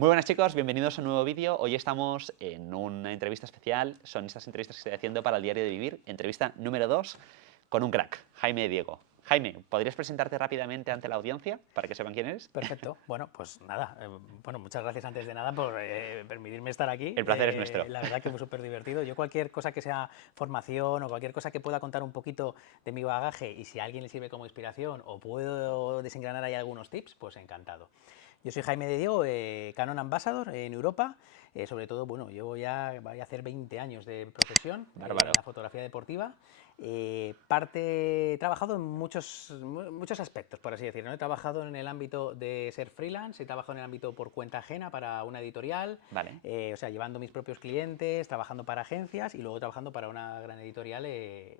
Muy buenas chicos, bienvenidos a un nuevo vídeo. Hoy estamos en una entrevista especial, son estas entrevistas que estoy haciendo para el Diario de Vivir, entrevista número 2 con un crack, Jaime de Diego. Jaime, ¿podrías presentarte rápidamente ante la audiencia para que sepan quién eres? Perfecto. Bueno, pues nada. Bueno, muchas gracias antes de nada por permitirme estar aquí. El placer es nuestro. La verdad que fue súper divertido. Yo cualquier cosa que sea formación o cualquier cosa que pueda contar un poquito de mi bagaje y si a alguien le sirve como inspiración o puedo desengranar ahí algunos tips, pues encantado. Yo soy Jaime de Diego, Canon Ambassador en Europa. Sobre todo, bueno, llevo ya, voy a hacer 20 años de profesión en la fotografía deportiva. He trabajado en muchos aspectos, por así decirlo, ¿no? He trabajado en el ámbito de ser freelance, he trabajado en el ámbito por cuenta ajena para una editorial, o sea, llevando mis propios clientes, trabajando para agencias y luego trabajando para una gran editorial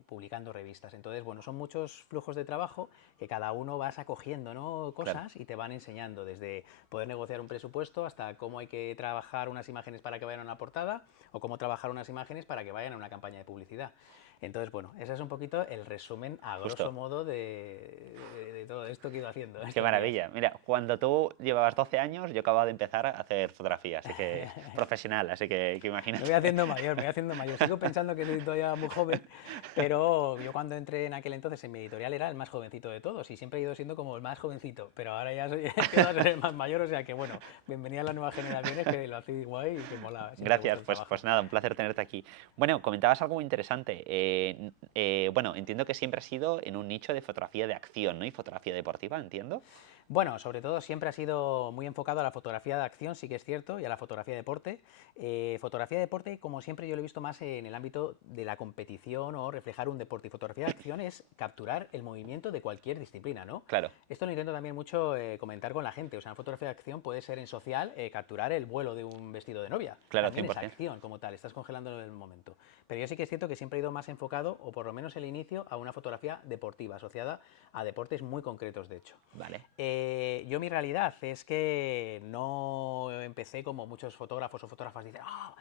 publicando revistas. Entonces, bueno, son muchos flujos de trabajo que cada uno vas acogiendo, ¿no? Cosas y te van enseñando desde poder negociar un presupuesto hasta cómo hay que trabajar unas imágenes para que vayan a una portada o cómo trabajar unas imágenes para que vayan a una campaña de publicidad. Entonces, bueno, ese es un poquito el resumen a grosso modo de todo esto que he ido haciendo. Qué maravilla. Mira, cuando tú llevabas 12 años, yo acababa de empezar a hacer fotografía, así que profesional, así que imagínate. Me voy haciendo mayor. Sigo pensando que soy todavía muy joven, pero yo cuando entré en aquel entonces en mi editorial era el más jovencito de todos y siempre he ido siendo como el más jovencito, pero ahora ya soy el más mayor, o sea que bueno, bienvenida a las nuevas generaciones que lo hacéis guay y que mola. Gracias, pues nada, un placer tenerte aquí. Bueno, comentabas algo muy interesante. Bueno, entiendo que siempre has sido en un nicho de fotografía de acción, ¿no? Y fotografía deportiva, entiendo. Bueno, sobre todo siempre ha sido muy enfocado a la fotografía de acción, sí que es cierto, y a la fotografía de deporte. Fotografía de deporte, como siempre, yo lo he visto más en el ámbito de la competición o reflejar un deporte. Y fotografía de acción es capturar el movimiento de cualquier disciplina, ¿no? Claro. Esto lo intento también mucho comentar con la gente. O sea, en fotografía de acción puede ser en social capturar el vuelo de un vestido de novia. Claro, también 100%. es acción como tal, estás congelando el momento. Pero yo sí que es cierto que siempre he ido más enfocado, o por lo menos el inicio, a una fotografía deportiva, asociada a deportes muy concretos, de hecho. Vale. Yo mi realidad es que no empecé como muchos fotógrafos o fotógrafas dicen, a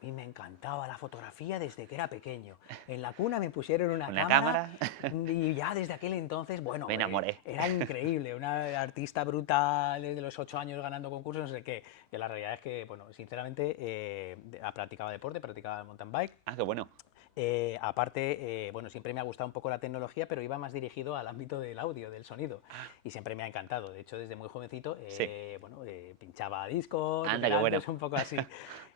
mí me encantaba la fotografía desde que era pequeño. En la cuna me pusieron una cámara y ya desde aquel entonces, bueno, me enamoré. Era increíble, una artista brutal desde los 8 años ganando concursos, no sé qué. Y la realidad es que, bueno, sinceramente, practicaba deporte, practicaba mountain bike. Ah, qué bueno. Aparte, bueno, siempre me ha gustado un poco la tecnología, pero iba más dirigido al ámbito del audio, del sonido. Y siempre me ha encantado. De hecho, desde muy jovencito, bueno, pinchaba discos, un poco así.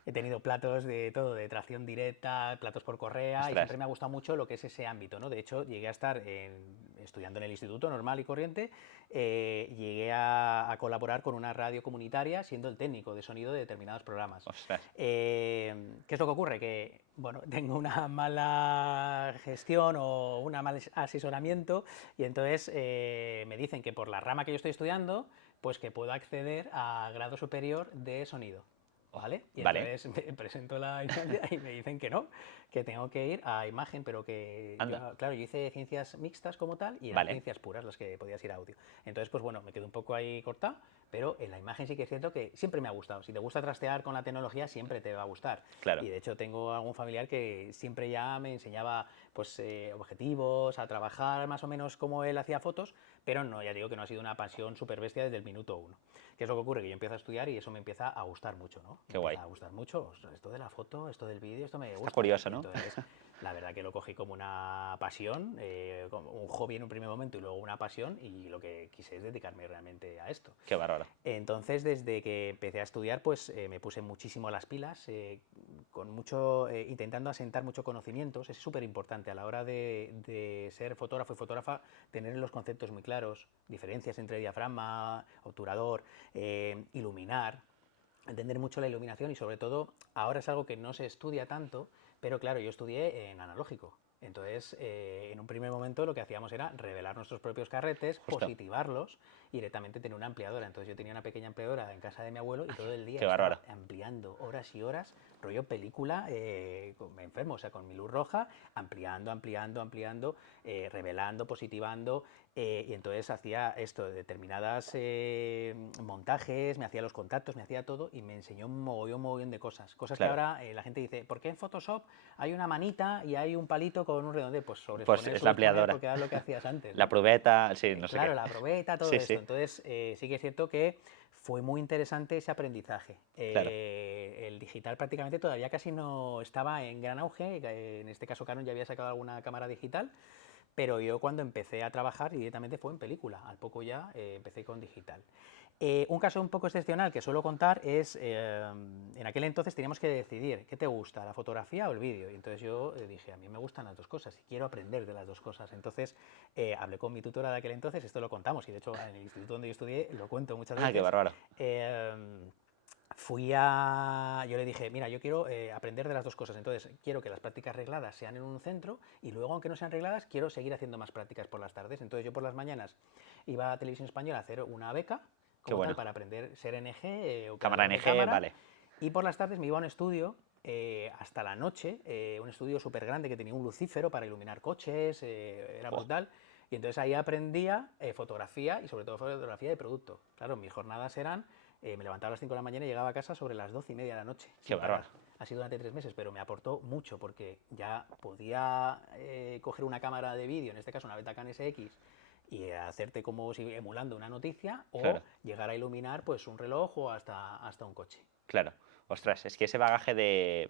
He tenido platos de todo, de tracción directa, platos por correa, y siempre me ha gustado mucho lo que es ese ámbito, ¿no? De hecho, llegué a estar estudiando en el instituto normal y corriente, llegué a colaborar con una radio comunitaria siendo el técnico de sonido de determinados programas. ¿Qué es lo que ocurre? Que, bueno, tengo una mala gestión o un mal asesoramiento y entonces me dicen que por la rama que yo estoy estudiando, pues que puedo acceder a grado superior de sonido. ¿Vale? Y entonces me presento la instancia y me dicen que no, que tengo que ir a imagen, pero que claro, yo hice ciencias mixtas como tal y eran ciencias puras las que podías ir a audio. Entonces, pues bueno, me quedé un poco ahí cortado, pero en la imagen sí que es cierto que siempre me ha gustado. Si te gusta trastear con la tecnología, siempre te va a gustar. Claro. Y de hecho tengo algún familiar que siempre ya me enseñaba pues objetivos, a trabajar más o menos como él hacía fotos, pero no, ya digo que no ha sido una pasión súper bestia desde el minuto 1. ¿Qué es lo que ocurre? Que yo empiezo a estudiar y eso me empieza a gustar mucho, ¿no? Qué guay. Me empieza a gustar mucho. Esto de la foto, esto del vídeo, esto me gusta. Está curioso, ¿no? Entonces, la verdad que lo cogí como una pasión, como un hobby en un primer momento y luego una pasión, y lo que quise es dedicarme realmente a esto. Qué bárbaro. Entonces, desde que empecé a estudiar, pues me puse muchísimo las pilas, con mucho, intentando asentar mucho conocimientos. Es súper importante a la hora de ser fotógrafo y fotógrafa tener los conceptos muy claros, diferencias entre diafragma, obturador, iluminar, entender mucho la iluminación y sobre todo, ahora es algo que no se estudia tanto, pero claro, yo estudié en analógico. Entonces, en un primer momento lo que hacíamos era revelar nuestros propios carretes, positivarlos y directamente tener una ampliadora. Entonces yo tenía una pequeña ampliadora en casa de mi abuelo y todo el día estaba ampliando horas y horas, rollo película, me enfermo, o sea, con mi luz roja, ampliando, revelando, positivando, y entonces hacía esto, determinadas montajes, me hacía los contactos, me hacía todo y me enseñó un mogollón de cosas. Cosas que ahora la gente dice, ¿por qué en Photoshop hay una manita y hay un palito con un redondel? Pues es la ampliadora. Porque era lo que hacías antes, ¿no? La probeta, sí, no sé Claro, qué. la probeta, todo esto. Entonces sí que es cierto que fue muy interesante ese aprendizaje. Claro. El digital prácticamente todavía casi no estaba en gran auge, en este caso Canon ya había sacado alguna cámara digital, pero yo cuando empecé a trabajar directamente fue en película, al poco ya empecé con digital. Un caso un poco excepcional que suelo contar es, en aquel entonces teníamos que decidir, ¿qué te gusta, la fotografía o el vídeo? Y entonces yo dije, a mí me gustan las dos cosas y quiero aprender de las dos cosas. Entonces hablé con mi tutora de aquel entonces, esto lo contamos y de hecho en el instituto donde yo estudié lo cuento muchas veces. Ah, qué bárbaro. Yo le dije, mira, yo quiero aprender de las dos cosas, entonces quiero que las prácticas regladas sean en un centro y luego, aunque no sean regladas, quiero seguir haciendo más prácticas por las tardes. Entonces yo por las mañanas iba a Televisión Española a hacer una beca, como tal, para aprender ser NG, cámara NG, vale. Y por las tardes me iba a un estudio hasta la noche, un estudio súper grande que tenía un lucífero para iluminar coches, era brutal. Y entonces ahí aprendía fotografía y sobre todo fotografía de producto. Claro, mis jornadas eran, me levantaba a las 5 de la mañana y llegaba a casa sobre las 12:30 de la noche. Qué bárbaro. Así durante 3 meses, pero me aportó mucho porque ya podía coger una cámara de vídeo, en este caso una Betacam SX, y hacerte como si emulando una noticia o llegar a iluminar pues un reloj o hasta un coche. Claro. Ostras, es que ese bagaje de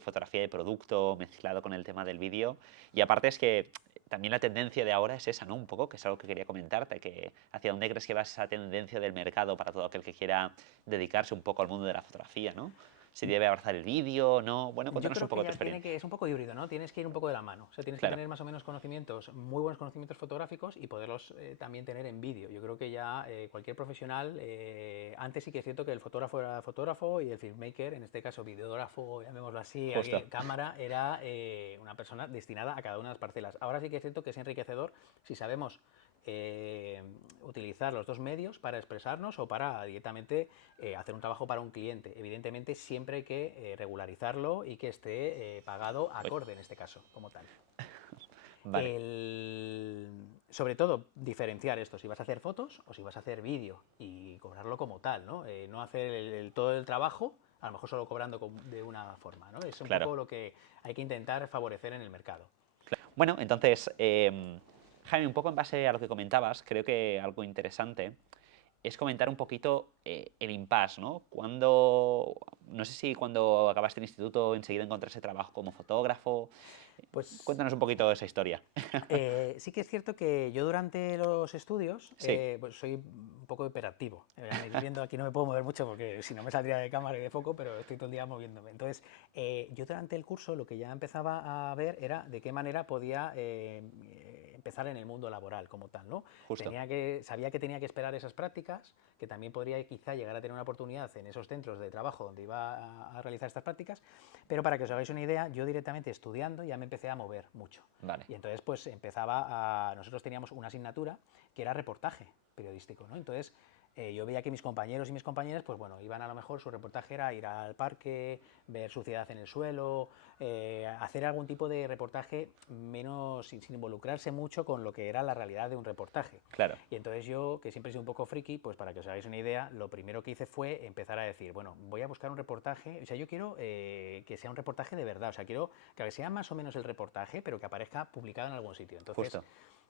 fotografía de producto mezclado con el tema del vídeo, y aparte es que también la tendencia de ahora es esa, ¿no? Un poco, que es algo que quería comentarte, que hacia dónde crees que va esa tendencia del mercado para todo aquel que quiera dedicarse un poco al mundo de la fotografía, ¿no? Si debe abrazar el vídeo, ¿no? Bueno, cuéntanos un poco tu experiencia. Es un poco híbrido, ¿no? Tienes que ir un poco de la mano. O sea, tienes que tener más o menos conocimientos, muy buenos conocimientos fotográficos y poderlos también tener en vídeo. Yo creo que ya cualquier profesional, antes sí que es cierto que el fotógrafo era fotógrafo y el filmmaker, en este caso videógrafo, llamémoslo así, cámara, era una persona destinada a cada una de las parcelas. Ahora sí que es cierto que es enriquecedor si sabemos utilizar los dos medios para expresarnos o para directamente hacer un trabajo para un cliente. Evidentemente siempre hay que regularizarlo y que esté pagado acorde en este caso, como tal. Vale. Sobre todo, diferenciar esto, si vas a hacer fotos o si vas a hacer vídeo y cobrarlo como tal, ¿no? No hacer todo el trabajo, a lo mejor solo cobrando de una forma, ¿no? Es un poco lo que hay que intentar favorecer en el mercado. Bueno, entonces, Jaime, un poco en base a lo que comentabas, creo que algo interesante es comentar un poquito el impasse, ¿no? No sé si cuando acabaste el instituto enseguida encontraste trabajo como fotógrafo. Pues cuéntanos un poquito de esa historia. Sí que es cierto que yo durante los estudios pues soy un poco hiperactivo. Viendo aquí no me puedo mover mucho porque si no me saldría de cámara y de foco, pero estoy todo el día moviéndome. Entonces, yo durante el curso lo que ya empezaba a ver era de qué manera podía empezar en el mundo laboral como tal, ¿no? Sabía que tenía que esperar esas prácticas, que también podría quizá llegar a tener una oportunidad en esos centros de trabajo donde iba a realizar estas prácticas, pero para que os hagáis una idea, yo directamente estudiando ya me empecé a mover mucho. Vale. Y entonces pues nosotros teníamos una asignatura que era reportaje periodístico, ¿no? Entonces yo veía que mis compañeros y mis compañeras, pues bueno, iban a lo mejor, su reportaje era ir al parque, ver suciedad en el suelo, hacer algún tipo de reportaje menos, sin involucrarse mucho con lo que era la realidad de un reportaje. Claro. Y entonces yo, que siempre he sido un poco friki, pues para que os hagáis una idea, lo primero que hice fue empezar a decir, bueno, voy a buscar un reportaje, o sea, yo quiero que sea un reportaje de verdad, o sea, quiero que sea más o menos el reportaje, pero que aparezca publicado en algún sitio. Entonces,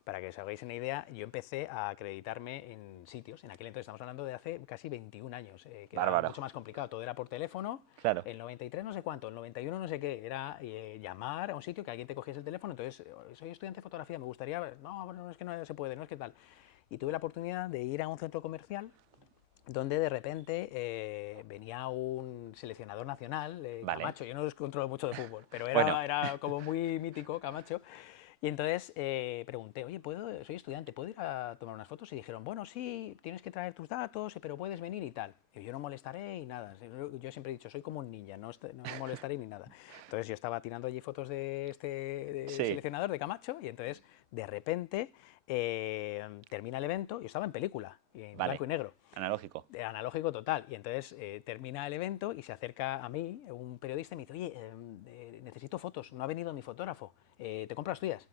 para que os hagáis una idea, yo empecé a acreditarme en sitios. En aquel entonces, estamos hablando de hace casi 21 años, que era mucho más complicado. Todo era por teléfono. Claro. El 93 no sé cuánto, el 91 no sé qué. Era llamar a un sitio, que alguien te cogiese el teléfono. Entonces, soy estudiante de fotografía, me gustaría ver. No, bueno, es que no se puede, no es que tal. Y tuve la oportunidad de ir a un centro comercial donde de repente venía un seleccionador nacional, Camacho. Yo no los controlo mucho de fútbol, pero era como muy mítico, Camacho. Y entonces pregunté, oye, soy estudiante, ¿puedo ir a tomar unas fotos? Y dijeron, bueno, sí, tienes que traer tus datos, pero puedes venir y tal. Y yo no molestaré y nada. Yo siempre he dicho, soy como un ninja, no molestaré ni nada. Entonces yo estaba tirando allí fotos de este seleccionador de Camacho y entonces de repente termina el evento. Yo estaba en película, en blanco y negro. Analógico. Analógico total. Y entonces termina el evento y se acerca a mí un periodista y me dice, oye, necesito fotos, no ha venido mi fotógrafo, ¿te compro las tuyas?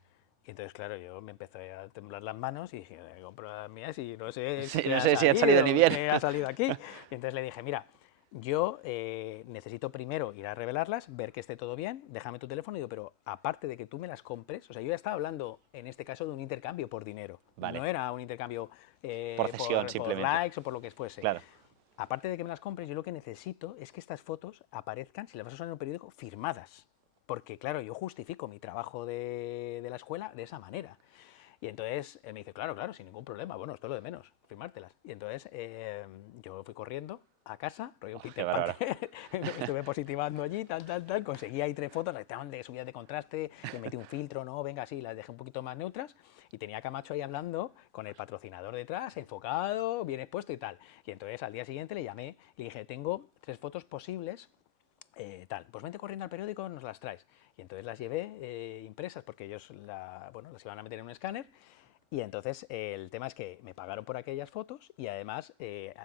Y entonces, claro, yo me empecé a temblar las manos y dije, me compro las mías y no sé, no sé si ha salido ni bien. ¿Qué ha salido aquí? Y entonces le dije, mira, yo necesito primero ir a revelarlas, ver que esté todo bien, déjame tu teléfono, y digo, pero aparte de que tú me las compres, o sea, yo ya estaba hablando en este caso de un intercambio por dinero, no era un intercambio por cesión, por likes o por lo que fuese. Claro. aparte de que me las compres, yo lo que necesito es que estas fotos aparezcan, si las vas a usar en un periódico, firmadas. Porque, claro, yo justifico mi trabajo de la escuela de esa manera. Y entonces él me dice, claro, claro, sin ningún problema, bueno, esto es lo de menos, firmártelas. Y entonces yo fui corriendo a casa, rollo Peter Parker, estuve positivando allí, tal, conseguí ahí 3 fotos, estaban de subidas de contraste, le metí un filtro, no, venga, sí, las dejé un poquito más neutras, y tenía a Camacho ahí hablando con el patrocinador detrás, enfocado, bien expuesto y tal. Y entonces al día siguiente le llamé, le dije, tengo 3 fotos posibles, pues vente corriendo al periódico, nos las traes. Y entonces las llevé impresas porque ellos las iban a meter en un escáner. Y entonces el tema es que me pagaron por aquellas fotos y además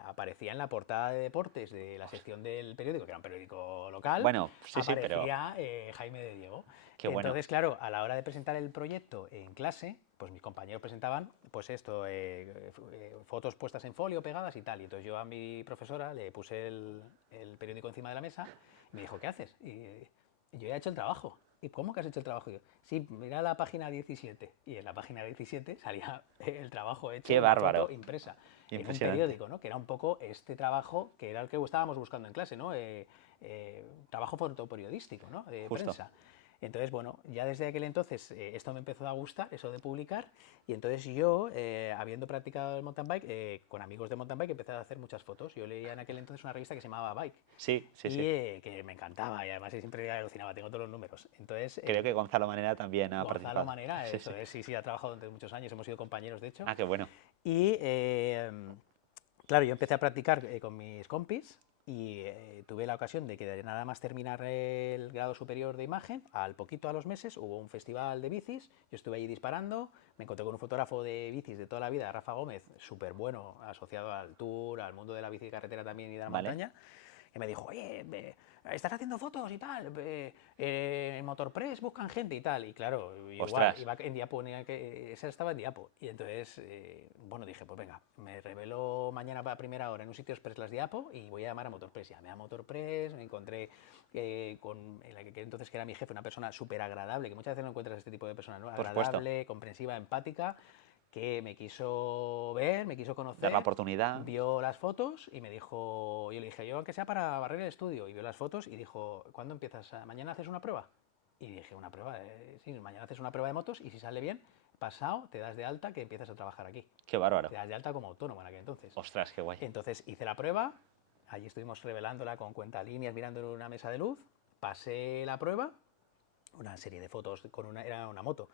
aparecía en la portada de deportes de la sección del periódico, que era un periódico local, bueno, sí, aparecía Jaime de Diego. Qué entonces, bueno. claro, a la hora de presentar el proyecto en clase, pues mis compañeros presentaban, pues esto, fotos puestas en folio, pegadas y tal. Y entonces yo a mi profesora le puse el periódico encima de la mesa y me dijo, ¿qué haces? Y yo ya he hecho el trabajo. ¿Y cómo que has hecho el trabajo? Y yo, sí, mira la página 17. Y en la página 17 salía el trabajo hecho, Qué una bárbaro. foto impresa en un periódico, ¿no? Que era un poco este trabajo que era el que estábamos buscando en clase, ¿no? Trabajo fotoperiodístico, ¿no? De Justo. prensa. Entonces, bueno, ya desde aquel entonces esto me empezó a gustar, eso de publicar, y entonces yo, habiendo practicado el mountain bike, con amigos de mountain bike empecé a hacer muchas fotos. Yo leía en aquel entonces una revista que se llamaba Bike, Sí, sí, y sí. que me encantaba, y además siempre alucinaba, tengo todos los números. Entonces, Creo que Gonzalo Manera también ha Gonzalo participado. Manera, Sí, eso sí. es, sí, ha trabajado durante muchos años, hemos sido compañeros de hecho. Ah, qué bueno. Y claro, yo empecé a practicar con mis compis y tuve la ocasión de que de nada más terminar el grado superior de imagen, al poquito a los meses hubo un festival de bicis, yo estuve allí disparando, me encontré con un fotógrafo de bicis de toda la vida, Rafa Gómez, súper bueno, asociado al tour, al mundo de la bici de carretera también y de la Vale. montaña, y me dijo, oye, estás haciendo fotos y tal, en Motorpress buscan gente y tal. Y claro, igual, iba en Diapo, esa estaba en Diapo. Y entonces, bueno, dije, pues venga, me revelo mañana a primera hora en un sitio express las Diapo y voy a llamar a Motorpress. Llamé a Motorpress, me encontré con la que entonces que era mi jefe, una persona súper agradable, que muchas veces no encuentras este tipo de personas, ¿no? Agradable, comprensiva, empática, que me quiso ver, me quiso conocer, dar la oportunidad, vio las fotos y me dijo, yo le dije, yo aunque sea para barrer el estudio, y vio las fotos y dijo, ¿cuándo empiezas? ¿Mañana haces una prueba? Y dije, una prueba, sí, mañana haces una prueba de motos y si sale bien, pasado, te das de alta que empiezas a trabajar aquí. Qué bárbaro. Te das de alta como autónomo en aquel entonces. Ostras, qué guay. Entonces hice la prueba, allí estuvimos revelándola con cuentalíneas, mirando en una mesa de luz, pasé la prueba, una serie de fotos, era una moto,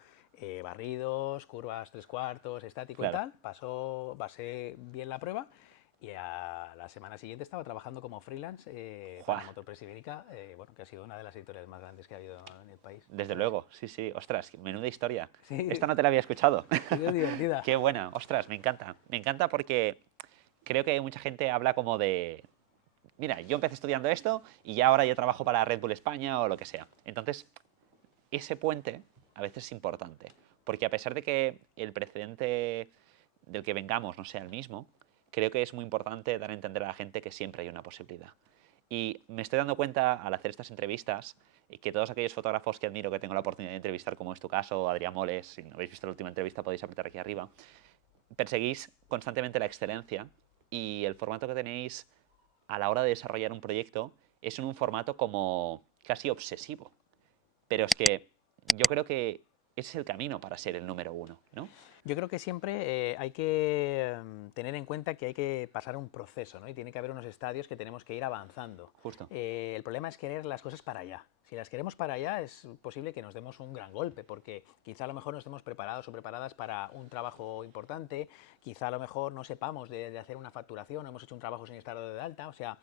barridos, curvas 3/4, estático y tal, pasé bien la prueba y a la semana siguiente estaba trabajando como freelance para Motorpress Ibérica, bueno, que ha sido una de las editoriales más grandes que ha habido en el país. Desde luego, sí, sí. Ostras, menuda historia. Sí. Esta no te la había escuchado. Es divertida. Qué buena, ostras, me encanta. Me encanta porque creo que mucha gente habla como de, mira, yo empecé estudiando esto y ya ahora yo trabajo para Red Bull España o lo que sea. Entonces, ese puente a veces es importante, porque a pesar de que el precedente del que vengamos no sea el mismo, creo que es muy importante dar a entender a la gente que siempre hay una posibilidad. Y me estoy dando cuenta al hacer estas entrevistas que todos aquellos fotógrafos que admiro, que tengo la oportunidad de entrevistar, como es tu caso, Adrián Moles, si no habéis visto la última entrevista podéis apretar aquí arriba, perseguís constantemente la excelencia y el formato que tenéis a la hora de desarrollar un proyecto es en un formato como casi obsesivo. Pero es que yo creo que ese es el camino para ser el número uno, ¿no? Yo creo que siempre hay que tener en cuenta que hay que pasar un proceso, ¿no? Y tiene que haber unos estadios que tenemos que ir avanzando. Justo. El problema es querer las cosas para allá. Si las queremos para allá es posible que nos demos un gran golpe, porque quizá a lo mejor no estemos preparados o preparadas para un trabajo importante, quizá a lo mejor no sepamos de hacer una facturación, no hemos hecho un trabajo sin estar de alta, o sea,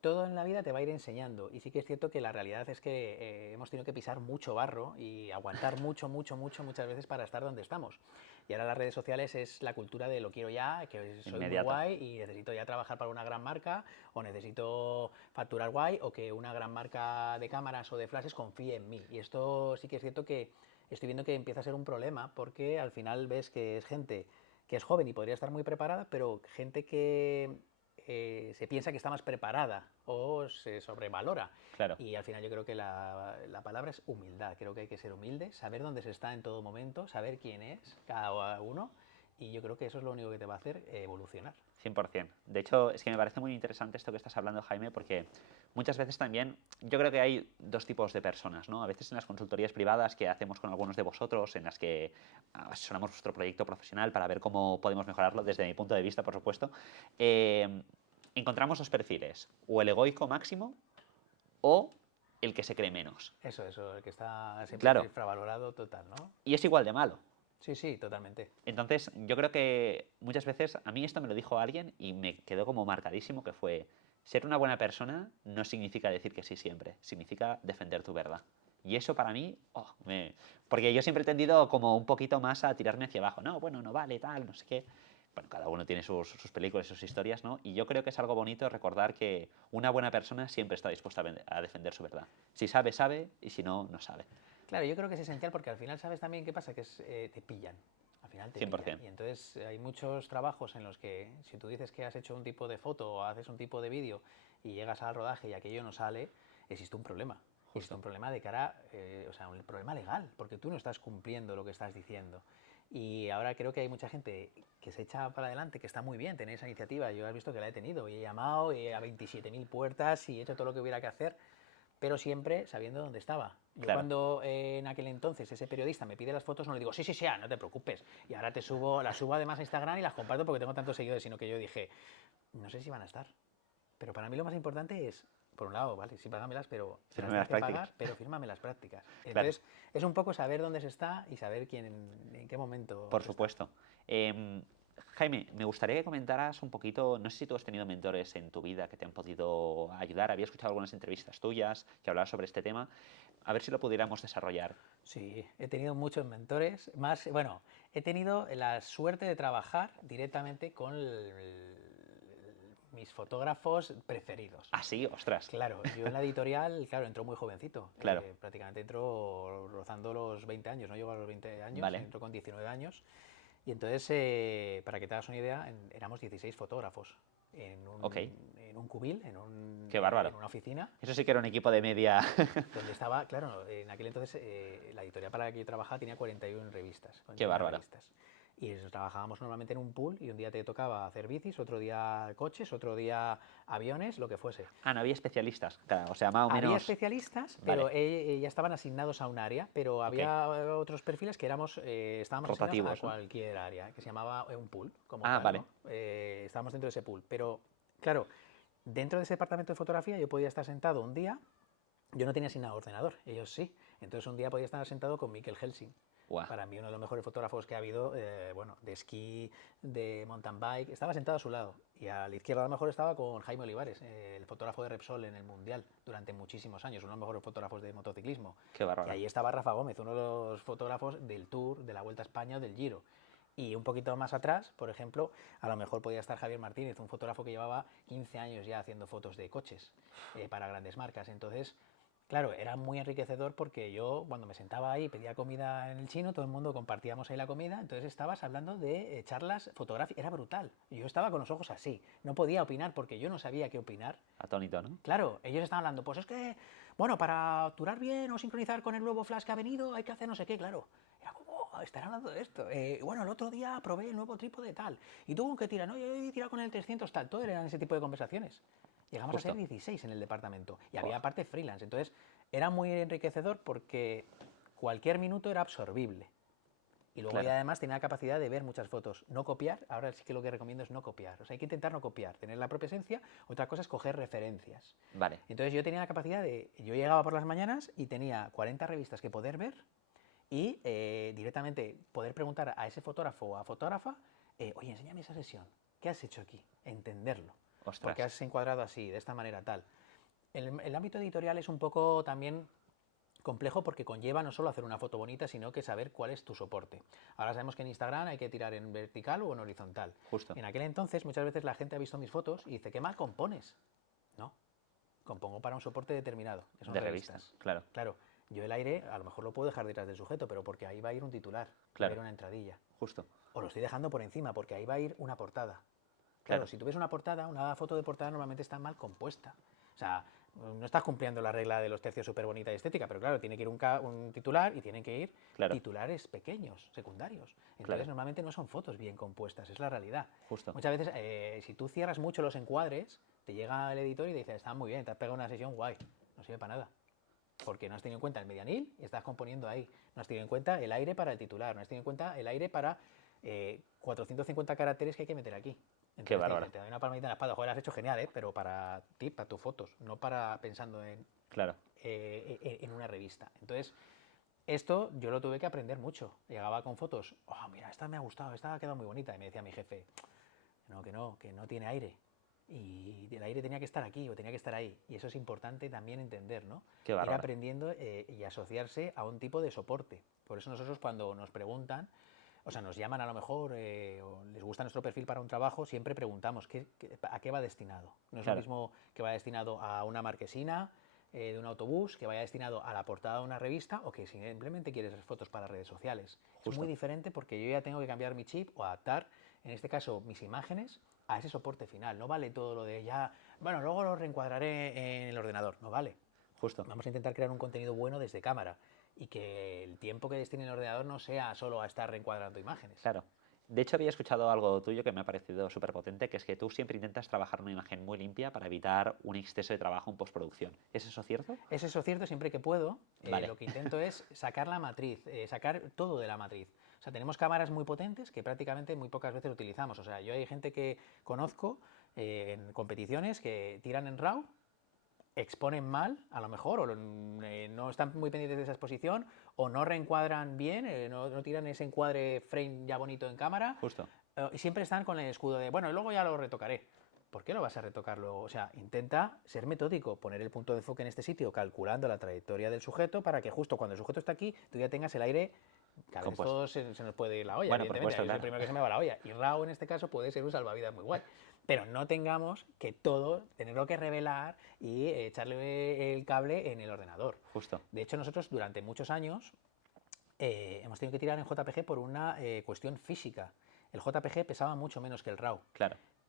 todo en la vida te va a ir enseñando y sí que es cierto que la realidad es que hemos tenido que pisar mucho barro y aguantar muchas veces para estar donde estamos. Y ahora las redes sociales es la cultura de lo quiero ya, que soy muy guay y necesito ya trabajar para una gran marca o necesito facturar guay o que una gran marca de cámaras o de flashes confíe en mí. Y esto sí que es cierto que estoy viendo que empieza a ser un problema porque al final ves que es gente que es joven y podría estar muy preparada, pero gente que se piensa que está más preparada o se sobrevalora. Claro. Y al final yo creo que la palabra es humildad. Creo que hay que ser humilde, saber dónde se está en todo momento, saber quién es cada uno y yo creo que eso es lo único que te va a hacer evolucionar. 100%. De hecho, es que me parece muy interesante esto que estás hablando, Jaime, porque muchas veces también, yo creo que hay dos tipos de personas, ¿no? A veces en las consultorías privadas que hacemos con algunos de vosotros, en las que asesoramos vuestro proyecto profesional para ver cómo podemos mejorarlo, desde mi punto de vista, por supuesto, encontramos dos perfiles, o el egoico máximo o el que se cree menos. Eso, el que está siempre Claro. infravalorado total, ¿no? Y es igual de malo. Sí, sí, totalmente. Entonces, yo creo que muchas veces, a mí esto me lo dijo alguien y me quedó como marcadísimo, que fue, ser una buena persona no significa decir que sí siempre, significa defender tu verdad. Y eso para mí, porque yo siempre he tendido como un poquito más a tirarme hacia abajo, no, bueno, no vale, tal, no sé qué. Bueno, cada uno tiene sus películas, sus historias, ¿no? Y yo creo que es algo bonito recordar que una buena persona siempre está dispuesta a defender su verdad. Si sabe, sabe, y si no, no sabe. Claro, yo creo que es esencial porque al final sabes también qué pasa, que te pillan. Al final te 100%. pillan. Y entonces hay muchos trabajos en los que si tú dices que has hecho un tipo de foto o haces un tipo de vídeo y llegas al rodaje y aquello no sale, existe un problema. Existe un problema de cara, o sea, un problema legal, porque tú no estás cumpliendo lo que estás diciendo. Y ahora creo que hay mucha gente que se echa para adelante, que está muy bien tener esa iniciativa. Yo he visto que la he tenido y he llamado y a 27.000 puertas y he hecho todo lo que hubiera que hacer, pero siempre sabiendo dónde estaba. Yo cuando en aquel entonces ese periodista me pide las fotos, no le digo, sí, no te preocupes, y ahora las subo además a Instagram y las comparto porque tengo tantos seguidores, sino que yo dije, no sé si van a estar. Pero para mí lo más importante es, por un lado, vale, sí, págamelas, pero fírmame las prácticas. pagar, pero fírmame las prácticas. Entonces, es un poco saber dónde se está y saber en qué momento. Por supuesto. Jaime, me gustaría que comentaras un poquito, no sé si tú has tenido mentores en tu vida que te han podido ayudar. Había escuchado algunas entrevistas tuyas que hablaban sobre este tema. A ver si lo pudiéramos desarrollar. Sí, he tenido muchos mentores. Bueno, he tenido la suerte de trabajar directamente con mis fotógrafos preferidos. Ah, sí, ostras. Claro, yo en la editorial, claro, entró muy jovencito. Claro. Prácticamente entró rozando los 20 años, no llegó a los 20 años, vale. entró con 19 años. Y entonces, para que te hagas una idea, éramos 16 fotógrafos en un cubil, en una oficina. Eso sí que era un equipo de media. Donde estaba, claro, en aquel entonces la editorial para la que yo trabajaba tenía 41 revistas. Qué bárbaro. Y trabajábamos normalmente en un pool y un día te tocaba hacer bicis, otro día coches, otro día aviones, lo que fuese. Ah, no había especialistas, claro, o sea, más o menos. Había especialistas, pero ya estaban asignados a un área, pero había otros perfiles que estábamos asignados a cualquier área, que se llamaba un pool, como tal, vale. ¿no? Estábamos dentro de ese pool, pero claro, dentro de ese departamento de fotografía yo podía estar sentado un día, yo no tenía asignado ordenador, ellos sí, entonces un día podía estar sentado con Mikkel Helsing. Wow. Para mí uno de los mejores fotógrafos que ha habido, bueno, de esquí, de mountain bike, estaba sentado a su lado. Y a la izquierda a lo mejor estaba con Jaime Olivares, el fotógrafo de Repsol en el Mundial durante muchísimos años, uno de los mejores fotógrafos de motociclismo. Qué bárbaro. Y ahí estaba Rafa Gómez, uno de los fotógrafos del Tour, de la Vuelta a España, del Giro. Y un poquito más atrás, por ejemplo, a lo mejor podía estar Javier Martínez, un fotógrafo que llevaba 15 años ya haciendo fotos de coches para grandes marcas. Entonces, claro, era muy enriquecedor porque yo cuando me sentaba ahí, pedía comida en el chino, todo el mundo compartíamos ahí la comida, entonces estabas hablando de charlas fotográficas, era brutal. Yo estaba con los ojos así, no podía opinar porque yo no sabía qué opinar. Atónito, ¿no? Claro, ellos estaban hablando, pues es que, bueno, para obturar bien o sincronizar con el nuevo flash que ha venido hay que hacer no sé qué, claro. Era como, estar hablando de esto. Bueno, el otro día probé el nuevo trípode tal. ¿Y tú con qué tiras? No, yo he tirado con el 300 tal. Todo eran ese tipo de conversaciones. Llegamos a ser 16 en el departamento y había aparte freelance. Entonces era muy enriquecedor porque cualquier minuto era absorbible. Y luego ya además tenía la capacidad de ver muchas fotos. No copiar, ahora sí que lo que recomiendo es no copiar. O sea, hay que intentar no copiar, tener la propia esencia. Otra cosa es coger referencias. Vale. Entonces yo tenía la capacidad de... Yo llegaba por las mañanas y tenía 40 revistas que poder ver y directamente poder preguntar a ese fotógrafo o a fotógrafa, oye, enséñame esa sesión. ¿Qué has hecho aquí? Entenderlo. Ostras. Porque has encuadrado así, de esta manera tal. El ámbito editorial es un poco también complejo porque conlleva no solo hacer una foto bonita, sino que saber cuál es tu soporte. Ahora sabemos que en Instagram hay que tirar en vertical o en horizontal. Justo. En aquel entonces muchas veces la gente ha visto mis fotos y dice, ¿qué mal compones? No, compongo para un soporte determinado, que son de revistas. Claro. Claro, yo el aire a lo mejor lo puedo dejar detrás del sujeto, pero porque ahí va a ir un titular, va a ir una entradilla. Justo. O lo estoy dejando por encima, porque ahí va a ir una portada. Claro, si tú ves una portada, una foto de portada normalmente está mal compuesta. O sea, no estás cumpliendo la regla de los tercios súper bonita y estética, pero claro, tiene que ir un titular y tienen que ir titulares pequeños, secundarios. Entonces normalmente no son fotos bien compuestas, es la realidad. Justo. Muchas veces, si tú cierras mucho los encuadres, te llega el editor y te dice, está muy bien, te has pegado una sesión guay, no sirve para nada. Porque no has tenido en cuenta el medianil y estás componiendo ahí. No has tenido en cuenta el aire para el titular, no has tenido en cuenta el aire para 450 caracteres que hay que meter aquí. Entonces, qué bárbaro. Te doy una palmadita en la espalda, joder, lo has hecho genial, pero para ti, para tus fotos, no para pensando en una revista. Entonces, esto yo lo tuve que aprender mucho. Llegaba con fotos, oh, mira, esta me ha gustado, esta ha quedado muy bonita. Y me decía mi jefe, que no tiene aire. Y el aire tenía que estar aquí o tenía que estar ahí. Y eso es importante también entender, ¿no? Ir aprendiendo y asociarse a un tipo de soporte. Por eso nosotros cuando nos preguntan, o sea, nos llaman a lo mejor o les gusta nuestro perfil para un trabajo, siempre preguntamos a qué va destinado. No es lo mismo que vaya destinado a una marquesina de un autobús, que vaya destinado a la portada de una revista o que simplemente quieres fotos para redes sociales. Es muy diferente porque yo ya tengo que cambiar mi chip o adaptar, en este caso, mis imágenes a ese soporte final. No vale todo lo de ya, bueno, luego lo reencuadraré en el ordenador. No vale. Vamos a intentar crear un contenido bueno desde cámara y que el tiempo que destine el ordenador no sea solo a estar reencuadrando imágenes. Claro. De hecho, había escuchado algo tuyo que me ha parecido súper potente, que es que tú siempre intentas trabajar una imagen muy limpia para evitar un exceso de trabajo en postproducción. ¿Es eso cierto? Es eso cierto siempre que puedo. Lo que intento es sacar la matriz, sacar todo de la matriz. O sea, tenemos cámaras muy potentes que prácticamente muy pocas veces utilizamos. O sea, yo hay gente que conozco en competiciones que tiran en RAW, exponen mal, a lo mejor, o no están muy pendientes de esa exposición, o no reencuadran bien, no tiran ese encuadre frame ya bonito en cámara. Y siempre están con el escudo de, bueno, y luego ya lo retocaré. ¿Por qué lo vas a retocar luego? O sea, intenta ser metódico, poner el punto de enfoque en este sitio, calculando la trayectoria del sujeto, para que justo cuando el sujeto está aquí, tú ya tengas el aire. Cada vez todo se nos puede ir la olla, bueno, evidentemente, es el primero que se me va la olla. Y RAW en este caso puede ser un salvavidas muy guay. Pero no tengamos que todo tenerlo que revelar y echarle el cable en el ordenador. De hecho, nosotros durante muchos años hemos tenido que tirar en JPG por una cuestión física. El JPG pesaba mucho menos que el RAW.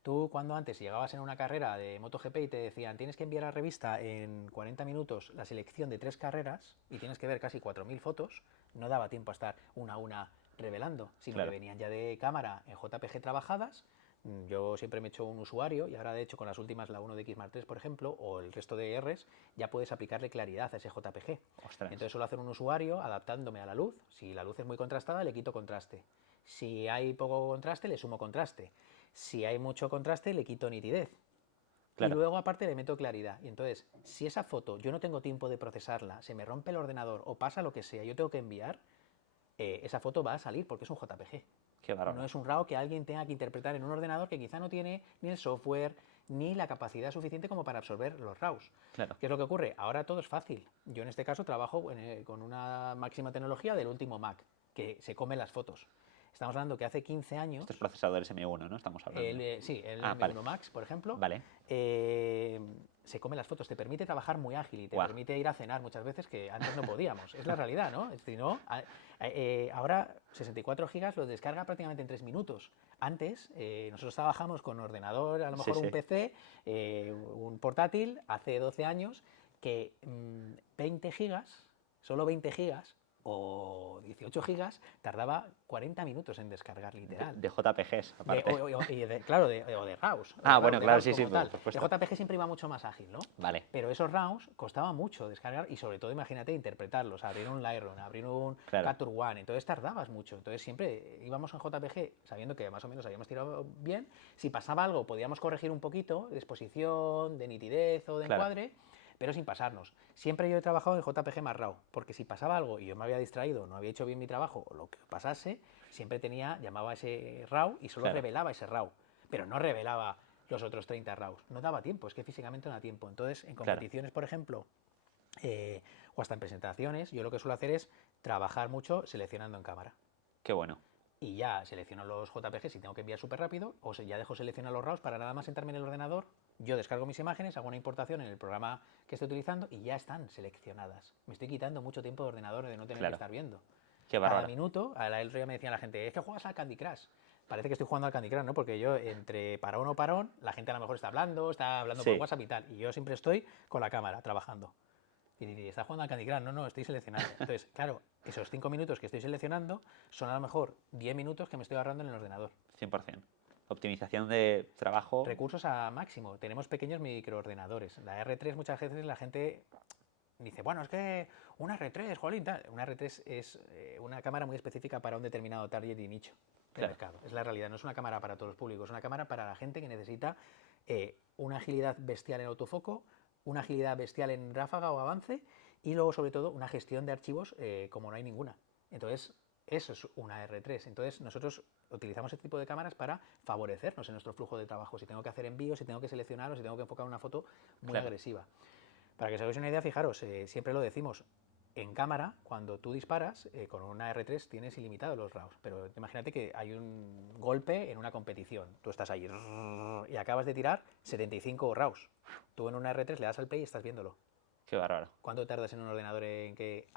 Tú cuando antes llegabas en una carrera de MotoGP y te decían tienes que enviar a la revista en 40 minutos la selección de 3 carreras y tienes que ver casi 4.000 fotos, no daba tiempo a estar una a una revelando, sino que venían ya de cámara en JPG trabajadas. Yo siempre me he hecho un usuario y ahora de hecho con las últimas, la 1 de X Mark III por ejemplo, o el resto de Rs, ya puedes aplicarle claridad a ese JPG. Entonces suelo hacer un usuario adaptándome a la luz. Si la luz es muy contrastada, le quito contraste. Si hay poco contraste, le sumo contraste. Si hay mucho contraste, le quito nitidez. Y luego aparte le meto claridad. Y entonces, si esa foto yo no tengo tiempo de procesarla, se me rompe el ordenador o pasa lo que sea, yo tengo que enviar, esa foto va a salir porque es un JPG. No es un RAW que alguien tenga que interpretar en un ordenador que quizá no tiene ni el software ni la capacidad suficiente como para absorber los RAWs. ¿Qué es lo que ocurre? Ahora todo es fácil. Yo en este caso trabajo con una máxima tecnología del último Mac, que se come las fotos. Estamos hablando que hace 15 años... Estos procesadores M1, ¿no? Estamos hablando. Sí, el M1 Max, por ejemplo. Se come las fotos, te permite trabajar muy ágil y te permite ir a cenar muchas veces que antes no podíamos. Es la realidad, ¿no? Si no, ahora 64 gigas los descarga prácticamente en 3 minutos. Antes, nosotros trabajamos con ordenador, a lo mejor un PC, un portátil, hace 12 años, que 20 gigas, solo 20 gigas, o 18 gigas, tardaba 40 minutos en descargar, literal. De JPGs, aparte. O de RAWs. Bueno, claro, sí, por supuesto. De JPG siempre iba mucho más ágil, ¿no? Pero esos RAWs costaba mucho descargar y sobre todo, imagínate, interpretarlos, abrir un Lightroom, abrir un Capture One, entonces tardabas mucho. Entonces siempre íbamos en JPG sabiendo que más o menos habíamos tirado bien. Si pasaba algo, podíamos corregir un poquito de exposición, de nitidez o de encuadre, pero sin pasarnos. Siempre yo he trabajado en JPG más RAW, porque si pasaba algo y yo me había distraído, no había hecho bien mi trabajo, o lo que pasase, siempre llamaba ese RAW y solo revelaba ese RAW, pero no revelaba los otros 30 RAWs. No daba tiempo, es que físicamente no da tiempo. Entonces, en competiciones, por ejemplo, o hasta en presentaciones, yo lo que suelo hacer es trabajar mucho seleccionando en cámara. Qué bueno. Y ya selecciono los JPG si tengo que enviar súper rápido, o ya dejo seleccionar los RAWs para nada más sentarme en el ordenador. Yo descargo mis imágenes, hago una importación en el programa que estoy utilizando y ya están seleccionadas. Me estoy quitando mucho tiempo de ordenador de no tener que estar viendo. Cada minuto, el otro día me decía la gente, es que juegas al Candy Crush. parece que estoy jugando al Candy Crush, ¿no? Porque yo, entre parón o parón, la gente a lo mejor está hablando Sí. por WhatsApp y tal, y yo siempre estoy con la cámara trabajando. Y dice, ¿estás jugando al Candy Crush? No, no, estoy seleccionando. Entonces, claro, esos 5 minutos que estoy seleccionando son a lo mejor 10 minutos que me estoy ahorrando en el ordenador. 100%. Optimización de trabajo. Recursos a máximo. Tenemos pequeños microordenadores. La R3 muchas veces la gente dice, bueno, es que una R3, jolín, tal. Una R3 es una cámara muy específica para un determinado target y nicho del mercado. Es la realidad, no es una cámara para todos los públicos, es una cámara para la gente que necesita una agilidad bestial en autofoco, una agilidad bestial en ráfaga o avance y luego, sobre todo, una gestión de archivos como no hay ninguna. Entonces, eso es una R3. Entonces, nosotros utilizamos este tipo de cámaras para favorecernos en nuestro flujo de trabajo. Si tengo que hacer envíos, si tengo que seleccionar o si tengo que enfocar una foto muy agresiva. Para que os hagáis una idea, fijaros, siempre lo decimos, en cámara, cuando tú disparas, con una R3 tienes ilimitados los RAWs, pero imagínate que hay un golpe en una competición, tú estás ahí y acabas de tirar 75 RAWs. Tú en una R3 le das al play y estás viéndolo. Qué bárbaro. ¿Cuánto tardas en un ordenador en que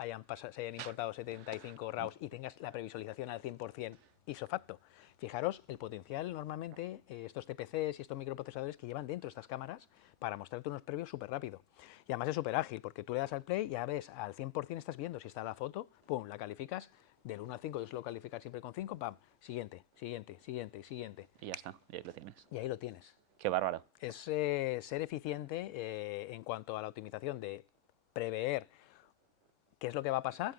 se hayan importado 75 RAWs y tengas la previsualización al 100% ipso facto? Fijaros el potencial normalmente, estos TPCs y estos microprocesadores que llevan dentro estas cámaras para mostrarte unos previos súper rápido. Y además es súper ágil, porque tú le das al play y ya ves, al 100% estás viendo si está la foto, pum, la calificas del 1 al 5, yo suelo calificar siempre con 5, pam, siguiente, siguiente, siguiente, siguiente. Y ya está, y ahí lo tienes. Y ahí lo tienes. Qué bárbaro. Es ser eficiente en cuanto a la optimización de prever qué es lo que va a pasar,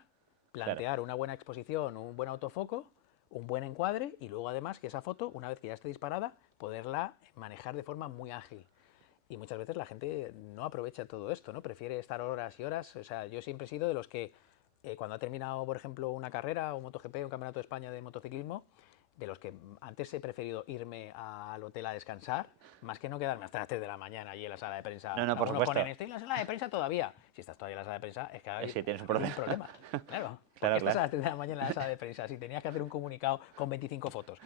plantear una buena exposición, un buen autofoco, un buen encuadre y luego además que esa foto, una vez que ya esté disparada, poderla manejar de forma muy ágil. Y muchas veces la gente no aprovecha todo esto, ¿no? Prefiere estar horas y horas. O sea, yo siempre he sido de los que cuando ha terminado, por ejemplo, una carrera, un MotoGP, un Campeonato de España de motociclismo, de los que antes he preferido irme al hotel a descansar, más que no quedarme hasta las 3 de la mañana allí en la sala de prensa. No, por supuesto. Ponen, estoy en la sala de prensa todavía. Si estás todavía en la sala de prensa, es que hay tienes un problema. Claro. ¿Por qué estás a las 3 de la mañana en la sala de prensa si tenías que hacer un comunicado con 25 fotos?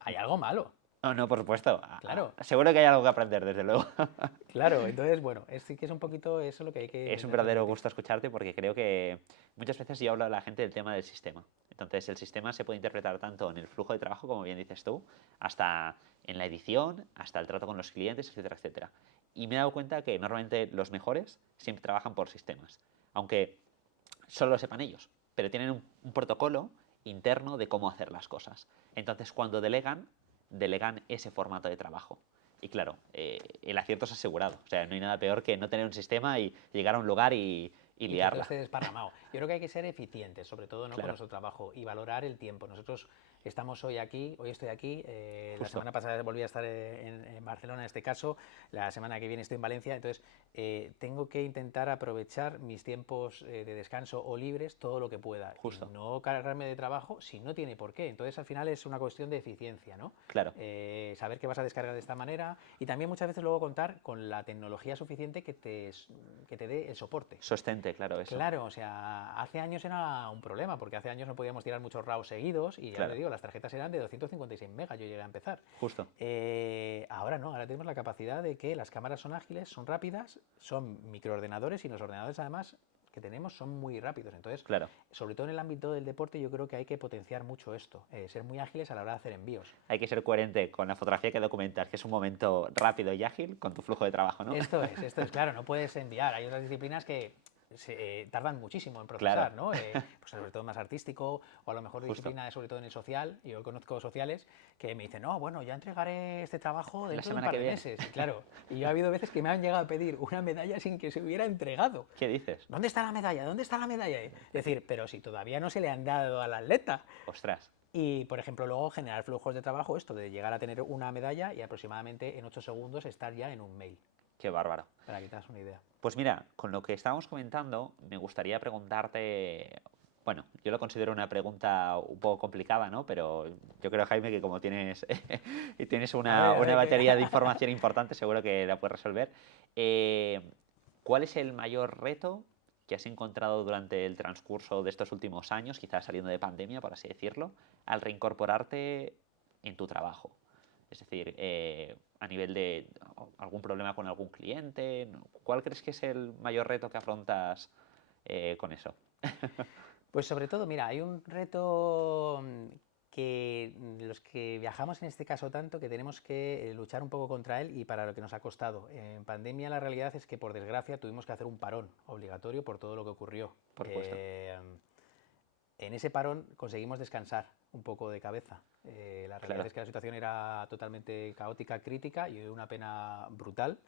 Hay algo malo. No, por supuesto. Claro. Seguro que hay algo que aprender, desde luego. Claro, entonces, bueno, sí que es un poquito eso lo que hay que... Es un verdadero gusto escucharte porque creo que muchas veces yo hablo a la gente del tema del sistema. Entonces, el sistema se puede interpretar tanto en el flujo de trabajo, como bien dices tú, hasta en la edición, hasta el trato con los clientes, etcétera, etcétera. Y me he dado cuenta que normalmente los mejores siempre trabajan por sistemas, aunque solo lo sepan ellos, pero tienen un protocolo interno de cómo hacer las cosas. Entonces, cuando delegan ese formato de trabajo. Y claro, el acierto es asegurado. O sea, no hay nada peor que no tener un sistema y llegar a un lugar y liarla. Esté desparramado. Yo creo que hay que ser eficientes, sobre todo con nuestro trabajo, y valorar el tiempo. Nosotros estamos hoy estoy aquí, la semana pasada volví a estar en Barcelona en este caso, la semana que viene estoy en Valencia, entonces tengo que intentar aprovechar mis tiempos de descanso o libres todo lo que pueda. Justo. Y no cargarme de trabajo si no tiene por qué. Entonces al final es una cuestión de eficiencia, ¿no? Claro. Saber que vas a descargar de esta manera y también muchas veces luego contar con la tecnología suficiente que te dé el soporte. Sostente, claro, eso. Claro, o sea, hace años era un problema, porque hace años no podíamos tirar muchos RAWs seguidos y ya te digo, las tarjetas eran de 256 megas, yo llegué a empezar. Justo. Ahora no, ahora tenemos la capacidad de que las cámaras son ágiles, son rápidas, son microordenadores y los ordenadores además que tenemos son muy rápidos. Entonces, sobre todo en el ámbito del deporte, yo creo que hay que potenciar mucho esto, ser muy ágiles a la hora de hacer envíos. Hay que ser coherente con la fotografía que documentas, que es un momento rápido y ágil con tu flujo de trabajo, ¿no? Esto es, claro, no puedes enviar. Hay otras disciplinas que tardan muchísimo en procesar, ¿no? Pues sobre todo más artístico, o a lo mejor disciplina sobre todo en el social. Yo conozco sociales que me dicen, no, bueno, ya entregaré este trabajo dentro de un par de meses. Y claro, y yo ha habido veces que me han llegado a pedir una medalla sin que se hubiera entregado. ¿Qué dices? ¿Dónde está la medalla? ¿Dónde está la medalla? Es decir, pero si todavía no se le han dado al atleta. Ostras. Y, por ejemplo, luego generar flujos de trabajo, esto de llegar a tener una medalla y aproximadamente en 8 segundos estar ya en un mail. Qué bárbaro. Para que te hagas una idea. Pues mira, con lo que estábamos comentando, me gustaría preguntarte, bueno, yo lo considero una pregunta un poco complicada, ¿no? Pero yo creo, Jaime, que como tienes una batería de información importante, seguro que la puedes resolver. ¿Cuál es el mayor reto que has encontrado durante el transcurso de estos últimos años, quizás saliendo de pandemia, por así decirlo, al reincorporarte en tu trabajo? Es decir, a nivel de algún problema con algún cliente, ¿cuál crees que es el mayor reto que afrontas con eso? Pues sobre todo, mira, hay un reto que los que viajamos en este caso tanto, que tenemos que luchar un poco contra él y para lo que nos ha costado. En pandemia la realidad es que por desgracia tuvimos que hacer un parón obligatorio por todo lo que ocurrió. Por supuesto. En ese parón conseguimos descansar un poco de cabeza. La realidad es que la situación era totalmente caótica, crítica y una pena brutal.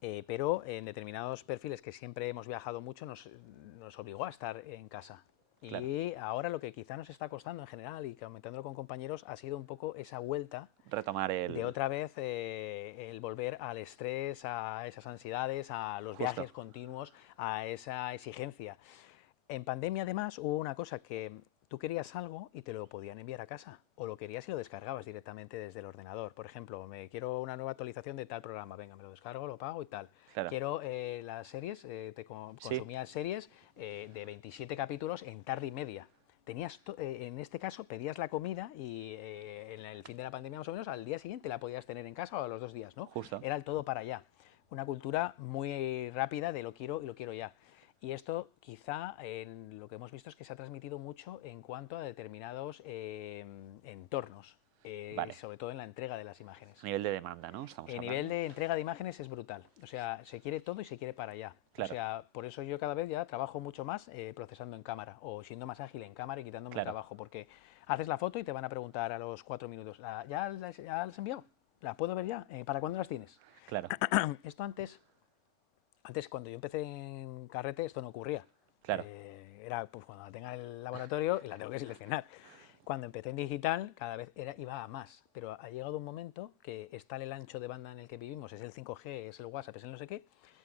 Pero en determinados perfiles que siempre hemos viajado mucho nos obligó a estar en casa. Y ahora lo que quizá nos está costando en general y comentándolo con compañeros ha sido un poco esa vuelta retomar de otra vez el volver al estrés, a esas ansiedades, a los viajes continuos, a esa exigencia. En pandemia además hubo una cosa que tú querías algo y te lo podían enviar a casa, o lo querías y lo descargabas directamente desde el ordenador. Por ejemplo, me quiero una nueva actualización de tal programa, venga, me lo descargo, lo pago y tal. Quiero las series, consumías series de 27 capítulos en tarde y media. Tenías en este caso pedías la comida y en el fin de la pandemia más o menos al día siguiente la podías tener en casa o a los 2 días, ¿no? Justo. Era el todo para allá. Una cultura muy rápida de lo quiero y lo quiero ya. Y esto quizá lo que hemos visto es que se ha transmitido mucho en cuanto a determinados entornos, sobre todo en la entrega de las imágenes. A nivel de demanda, ¿no? El nivel de entrega de imágenes es brutal, o sea, se quiere todo y se quiere para allá. O sea, por eso yo cada vez ya trabajo mucho más procesando en cámara o siendo más ágil en cámara y quitándome el trabajo, porque haces la foto y te van a preguntar a los 4 minutos, ¿ya las has enviado? ¿La puedo ver ya? ¿Para cuándo las tienes? Claro. Esto antes, cuando yo empecé en Carrete, esto no ocurría. Claro. Era pues cuando la tenga en el laboratorio y la tengo que seleccionar. Cuando empecé en digital, cada vez iba a más, pero ha llegado un momento que está el ancho de banda en el que vivimos, es el 5G, es el WhatsApp, es el no sé qué,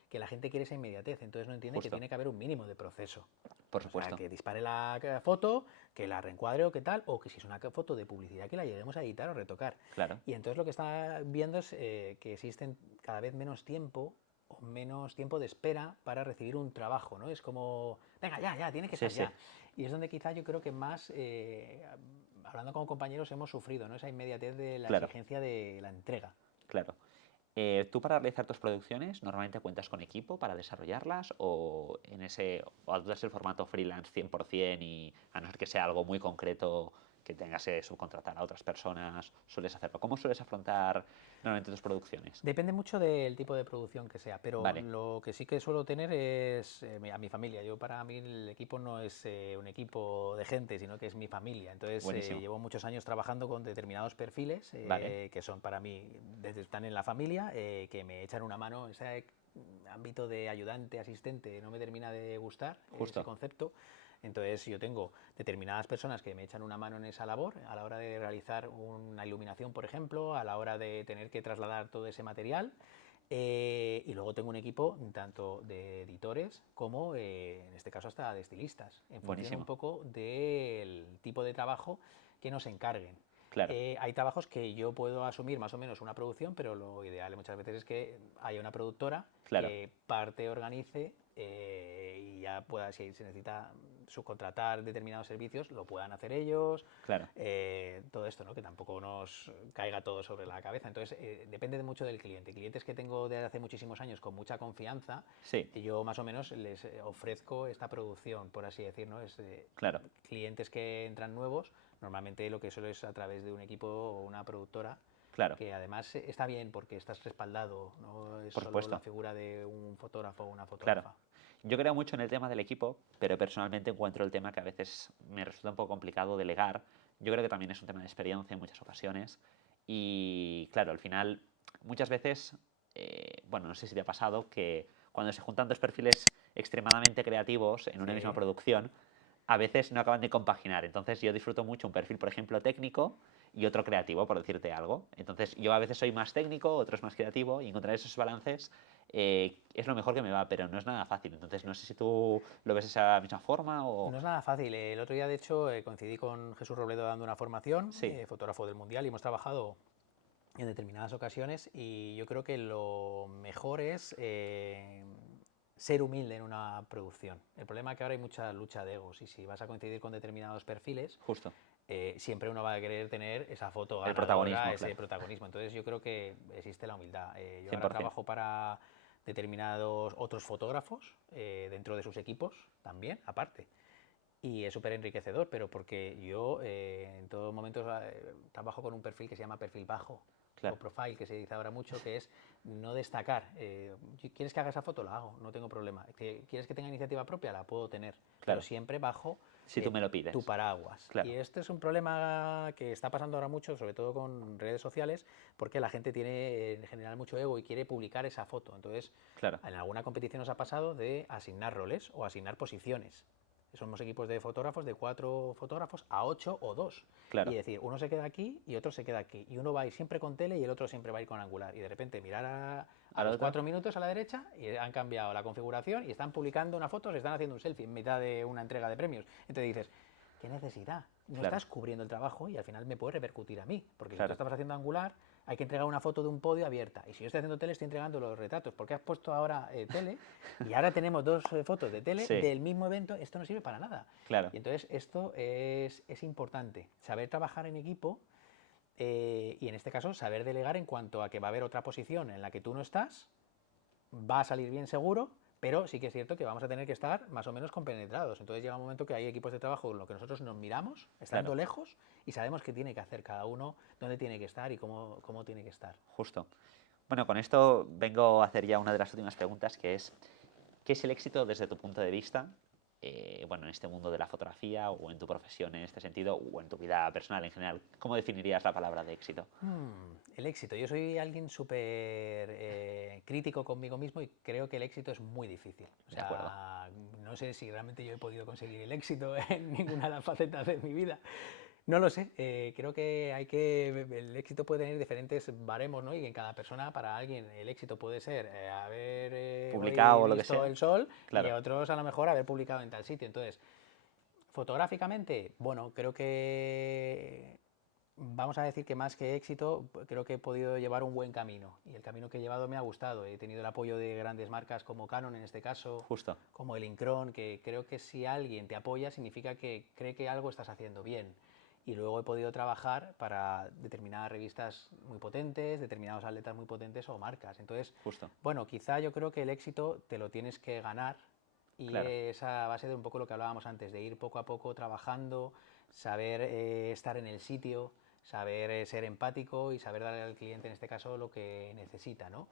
que la gente quiere esa inmediatez, entonces no entiende que tiene que haber un mínimo de proceso. Por supuesto. O sea, que dispare la foto, que la reencuadre o qué tal, o que si es una foto de publicidad que la lleguemos a editar o retocar. Claro. Y entonces lo que está viendo es que existen cada vez menos tiempo o menos tiempo de espera para recibir un trabajo, ¿no? Es como, venga, ya, tiene que ser ya. Y es donde quizá yo creo que más, hablando con compañeros, hemos sufrido, ¿no? Esa inmediatez de la exigencia de la entrega. Claro. ¿Tú para realizar tus producciones normalmente cuentas con equipo para desarrollarlas o adoptas el formato freelance 100% y a no ser que sea algo muy concreto que tengas que subcontratar a otras personas, sueles hacerlo? ¿Cómo sueles afrontar normalmente tus producciones? Depende mucho del tipo de producción que sea, pero lo que sí que suelo tener es a mi familia. Para mí el equipo no es un equipo de gente, sino que es mi familia. Entonces llevo muchos años trabajando con determinados perfiles que son para mí, están en la familia, que me echan una mano. Ese ámbito de ayudante, asistente, no me termina de gustar ese concepto. Entonces yo tengo determinadas personas que me echan una mano en esa labor a la hora de realizar una iluminación, por ejemplo, a la hora de tener que trasladar todo ese material. Y luego tengo un equipo tanto de editores como, en este caso, hasta de estilistas, en función un poco del tipo de trabajo que nos encarguen. Claro. Hay trabajos que yo puedo asumir más o menos una producción, pero lo ideal muchas veces es que haya una productora que parte organice y ya pueda, si se necesita subcontratar determinados servicios, lo puedan hacer ellos. Claro. Todo esto, ¿no? Que tampoco nos caiga todo sobre la cabeza. Entonces, depende mucho del cliente. Clientes que tengo desde hace muchísimos años con mucha confianza, yo más o menos les ofrezco esta producción, por así decir, ¿no? Clientes que entran nuevos, normalmente lo que suelo es a través de un equipo o una productora. Que además está bien porque estás respaldado, no es solo la figura de un fotógrafo o una fotógrafa. Claro. Yo creo mucho en el tema del equipo, pero personalmente encuentro el tema que a veces me resulta un poco complicado delegar. Yo creo que también es un tema de experiencia en muchas ocasiones. Y claro, al final, muchas veces, bueno, no sé si te ha pasado que cuando se juntan dos perfiles extremadamente creativos en una misma producción, a veces no acaban de compaginar. Entonces yo disfruto mucho un perfil, por ejemplo, técnico y otro creativo, por decirte algo. Entonces yo a veces soy más técnico, otro es más creativo, y encontrar esos balances es lo mejor que me va, pero no es nada fácil. Entonces no sé si tú lo ves de esa misma forma o... No es nada fácil. El otro día, de hecho, coincidí con Jesús Robledo dando una formación, fotógrafo del Mundial, y hemos trabajado en determinadas ocasiones, y yo creo que lo mejor es ser humilde en una producción. El problema es que ahora hay mucha lucha de egos, y si vas a coincidir con determinados perfiles, siempre uno va a querer tener esa foto ganadora, protagonismo, ese protagonismo. Entonces yo creo que existe la humildad. Yo ahora trabajo para determinados otros fotógrafos dentro de sus equipos también, aparte. Y es súper enriquecedor, pero porque yo en todo momento trabajo con un perfil que se llama perfil bajo, o profile, que se dice ahora mucho, que es no destacar. ¿Quieres que haga esa foto? La hago, no tengo problema. ¿Quieres que tenga iniciativa propia? La puedo tener, pero siempre bajo si tú me lo pides. Tu paraguas. Y este es un problema que está pasando ahora mucho, sobre todo con redes sociales, porque la gente tiene en general mucho ego y quiere publicar esa foto. Entonces, en alguna competición nos ha pasado de asignar roles o asignar posiciones. Somos equipos de fotógrafos, de 4 fotógrafos a 8 o 2. Y decir, uno se queda aquí y otro se queda aquí. Y uno va a ir siempre con tele y el otro siempre va a ir con angular. Y de repente mirar a los 4 minutos a la derecha y han cambiado la configuración y están publicando una foto, se están haciendo un selfie en mitad de una entrega de premios. Entonces dices, ¿qué necesidad? No estás cubriendo el trabajo y al final me puede repercutir a mí. Porque si tú estabas haciendo angular, hay que entregar una foto de un podio abierta. Y si yo estoy haciendo tele, estoy entregando los retratos. Porque has puesto ahora tele y ahora tenemos 2 fotos de tele del mismo evento. Esto no sirve para nada. Y entonces esto es importante. Saber trabajar en equipo y en este caso saber delegar en cuanto a que va a haber otra posición en la que tú no estás. Va a salir bien seguro, pero sí que es cierto que vamos a tener que estar más o menos compenetrados. Entonces llega un momento que hay equipos de trabajo en los que nosotros nos miramos, estando lejos, y sabemos qué tiene que hacer cada uno, dónde tiene que estar y cómo tiene que estar. Justo. Bueno, con esto vengo a hacer ya una de las últimas preguntas, que es, ¿qué es el éxito desde tu punto de vista? Bueno, en este mundo de la fotografía o en tu profesión en este sentido o en tu vida personal en general. ¿Cómo definirías la palabra de éxito? El éxito. Yo soy alguien súper crítico conmigo mismo y creo que el éxito es muy difícil. O sea, de acuerdo. No sé si realmente yo he podido conseguir el éxito en ninguna de las facetas de mi vida. No lo sé, creo que el éxito puede tener diferentes baremos, ¿no? Y en cada persona, para alguien, el éxito puede ser haber publicado hoy lo que visto sea. el sol y a otros a lo mejor haber publicado en tal sitio. Entonces, fotográficamente, bueno, creo que vamos a decir que más que éxito, creo que he podido llevar un buen camino y el camino que he llevado me ha gustado. He tenido el apoyo de grandes marcas como Canon en este caso, como el Incron, que creo que si alguien te apoya significa que cree que algo estás haciendo bien. Y luego he podido trabajar para determinadas revistas muy potentes, determinados atletas muy potentes o marcas. Entonces, bueno, quizá yo creo que el éxito te lo tienes que ganar y esa base de un poco lo que hablábamos antes, de ir poco a poco trabajando, saber estar en el sitio, saber ser empático y saber darle al cliente en este caso lo que necesita, ¿no?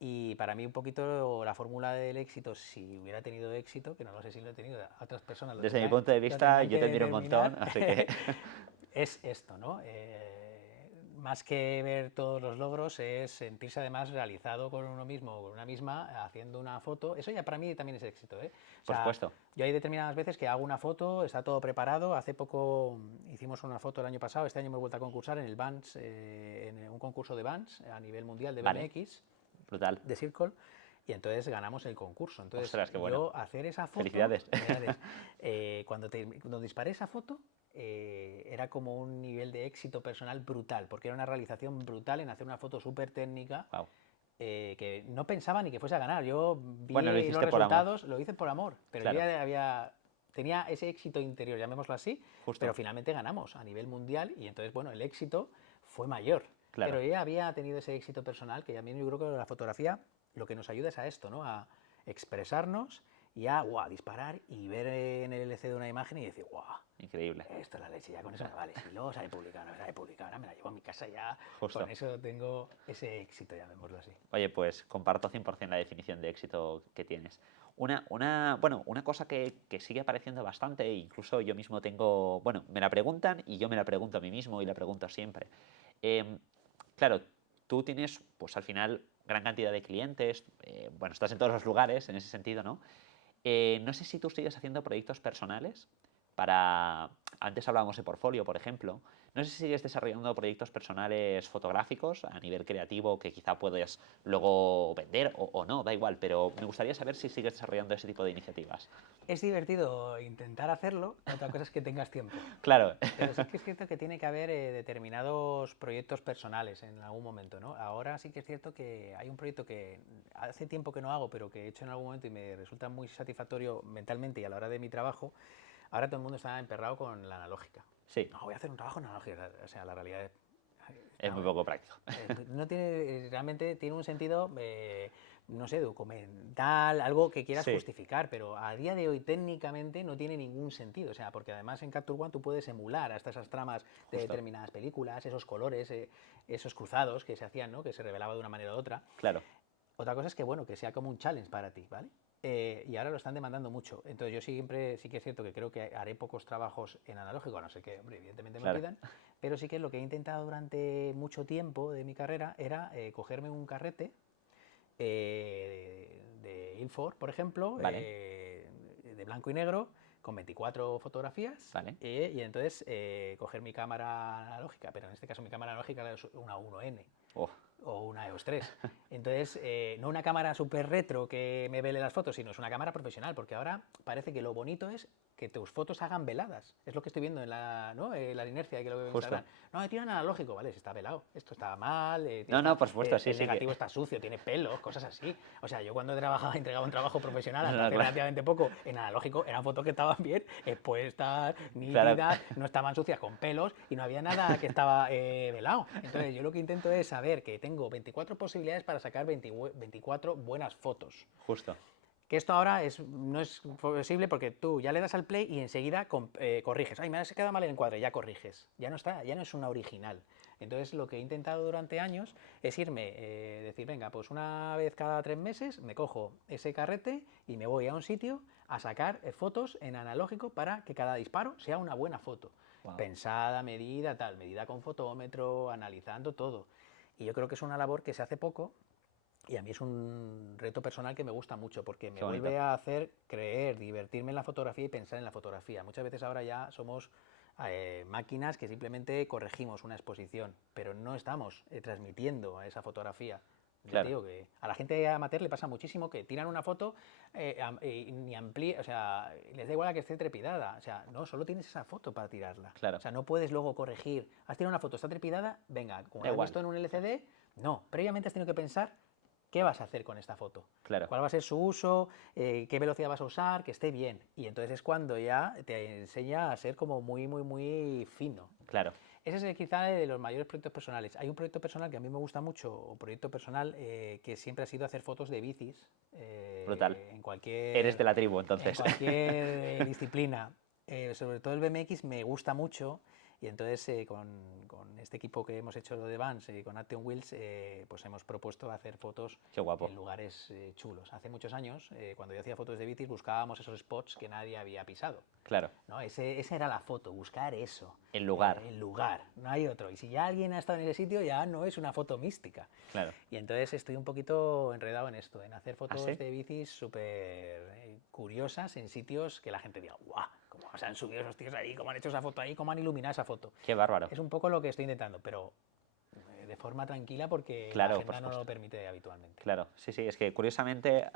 Y para mí un poquito la fórmula del éxito, si hubiera tenido éxito, que no lo sé si lo he tenido, a otras personas desde mi punto de vista, yo te admiro un montón, así que... es esto, ¿no? Más que ver todos los logros, es sentirse además realizado con uno mismo o con una misma haciendo una foto. Eso ya para mí también es éxito, ¿eh? Por supuesto. Yo hay determinadas veces que hago una foto, está todo preparado. Hace poco hicimos una foto el año pasado, este año me he vuelto a concursar en el Vans, en un concurso de Vans a nivel mundial de BMX. Brutal. De Circle. Y entonces ganamos el concurso. Entonces, ostras, qué bueno. yo hacer esa foto... Felicidades. Cuando disparé esa foto, era como un nivel de éxito personal brutal, porque era una realización brutal en hacer una foto súper técnica. Wow. Que no pensaba ni que fuese a ganar. Yo vi los resultados, lo hice por amor, pero yo ya tenía ese éxito interior, llamémoslo así, pero finalmente ganamos a nivel mundial y entonces, bueno, el éxito fue mayor. Pero yo ya había tenido ese éxito personal, que a mí yo creo que la fotografía lo que nos ayuda es a esto, ¿no? A expresarnos y a disparar y ver en el LCD de una imagen y decir, ¡guau! Increíble. Esto es la leche, ya con eso me vale. Si luego sale publicado, no sale publicado, ahora me la llevo a mi casa ya. Con eso tengo ese éxito, llamémoslo así. Oye, pues comparto 100% la definición de éxito que tienes. Una cosa que sigue apareciendo bastante, e incluso yo mismo tengo, bueno, me la preguntan y yo me la pregunto a mí mismo y la pregunto siempre. Claro, tú tienes, pues al final, gran cantidad de clientes, bueno, estás en todos los lugares en ese sentido, ¿no? No sé si tú sigues haciendo proyectos personales para... Antes hablábamos de portfolio, por ejemplo. No sé si sigues desarrollando proyectos personales fotográficos a nivel creativo que quizá puedas luego vender o no, da igual, pero me gustaría saber si sigues desarrollando ese tipo de iniciativas. Es divertido intentar hacerlo, otra cosa es que tengas tiempo. Claro. Pero sí que es cierto que tiene que haber determinados proyectos personales en algún momento, ¿no? Ahora sí que es cierto que hay un proyecto que hace tiempo que no hago, pero que he hecho en algún momento y me resulta muy satisfactorio mentalmente y a la hora de mi trabajo. Ahora todo el mundo está emperrado con la analógica. Sí. No, voy a hacer un trabajo en analógica. O sea, la realidad es muy poco práctico. No tiene, realmente tiene un sentido no sé, documental, algo que quieras justificar, pero a día de hoy técnicamente no tiene ningún sentido, o sea, porque además en Capture One tú puedes emular hasta esas tramas de determinadas películas, esos colores, esos cruzados que se hacían, ¿no? Que se revelaba de una manera u otra. Claro. Otra cosa es que, bueno, que sea como un challenge para ti, ¿vale? Y ahora lo están demandando mucho. Entonces yo siempre, sí que es cierto que creo que haré pocos trabajos en analógico, a no ser que, hombre, evidentemente me pidan, pero sí que lo que he intentado durante mucho tiempo de mi carrera era cogerme un carrete de Ilford, por ejemplo, de blanco y negro, con 24 fotografías, y entonces coger mi cámara analógica, pero en este caso mi cámara analógica es una 1N. O una EOS 3. Entonces, no una cámara súper retro que me vele las fotos, sino es una cámara profesional, porque ahora parece que lo bonito es que tus fotos hagan veladas. Es lo que estoy viendo en la, ¿no? La inercia que lo veo en Instagram. No, tiene analógico, vale, está velado. Esto está mal. No, por supuesto, sí, el negativo está sucio, tiene pelos, cosas así. O sea, yo cuando he entregado un trabajo profesional hasta hace relativamente poco en analógico, eran fotos que estaban bien expuestas, nítidas, no estaban sucias con pelos y no había nada que estaba velado. Entonces, yo lo que intento es saber que tengo 24 posibilidades para sacar 24 buenas fotos. Justo. Que esto ahora no es posible porque tú ya le das al play y enseguida corriges. Ay, me ha quedado mal el encuadre, ya corriges. Ya no está, ya no es una original. Entonces lo que he intentado durante años es irme, decir, venga, pues una vez cada 3 meses me cojo ese carrete y me voy a un sitio a sacar fotos en analógico para que cada disparo sea una buena foto. Pensada, medida, tal, medida con fotómetro, analizando todo. Y yo creo que es una labor que se hace poco. Y a mí es un reto personal que me gusta mucho porque me vuelve a hacer creer, divertirme en la fotografía y pensar en la fotografía. Muchas veces ahora ya somos máquinas que simplemente corregimos una exposición, pero no estamos transmitiendo esa fotografía. Claro. Digo que a la gente amateur le pasa muchísimo que tiran una foto ni amplía, o sea, les da igual a que esté trepidada, o sea, no, solo tienes esa foto para tirarla. Claro. O sea, no puedes luego corregir. Has tirado una foto, está trepidada, venga, como has visto en un LCD, no, previamente has tenido que pensar ¿qué vas a hacer con esta foto? Claro. ¿Cuál va a ser su uso? ¿Qué velocidad vas a usar? Que esté bien. Y entonces es cuando ya te enseña a ser como muy, muy, muy fino. Claro. Ese es quizá de los mayores proyectos personales. Hay un proyecto personal que a mí me gusta mucho, un proyecto personal que siempre ha sido hacer fotos de bicis. Brutal. En cualquier... Eres de la tribu, entonces. En cualquier disciplina. Sobre todo el BMX me gusta mucho. Y entonces con este equipo que hemos hecho de Vans, con Action Wheels, pues hemos propuesto hacer fotos en lugares chulos. Hace muchos años, cuando yo hacía fotos de bicis, buscábamos esos spots que nadie había pisado. Claro. ¿No? Esa era la foto, buscar eso. El lugar. El lugar, no hay otro. Y si ya alguien ha estado en ese sitio, ya no es una foto mística. Claro. Y entonces estoy un poquito enredado en esto, en hacer fotos ¿Ah, sí? de bicis súper curiosas en sitios que la gente diga, ¡guau! ¿Cómo se han subido esos tíos ahí? ¿Cómo han hecho esa foto ahí? ¿Cómo han iluminado esa foto? ¡Qué bárbaro! Es un poco lo que estoy intentando, pero de forma tranquila porque la agenda no lo permite habitualmente. Claro, sí, sí. Es que curiosamente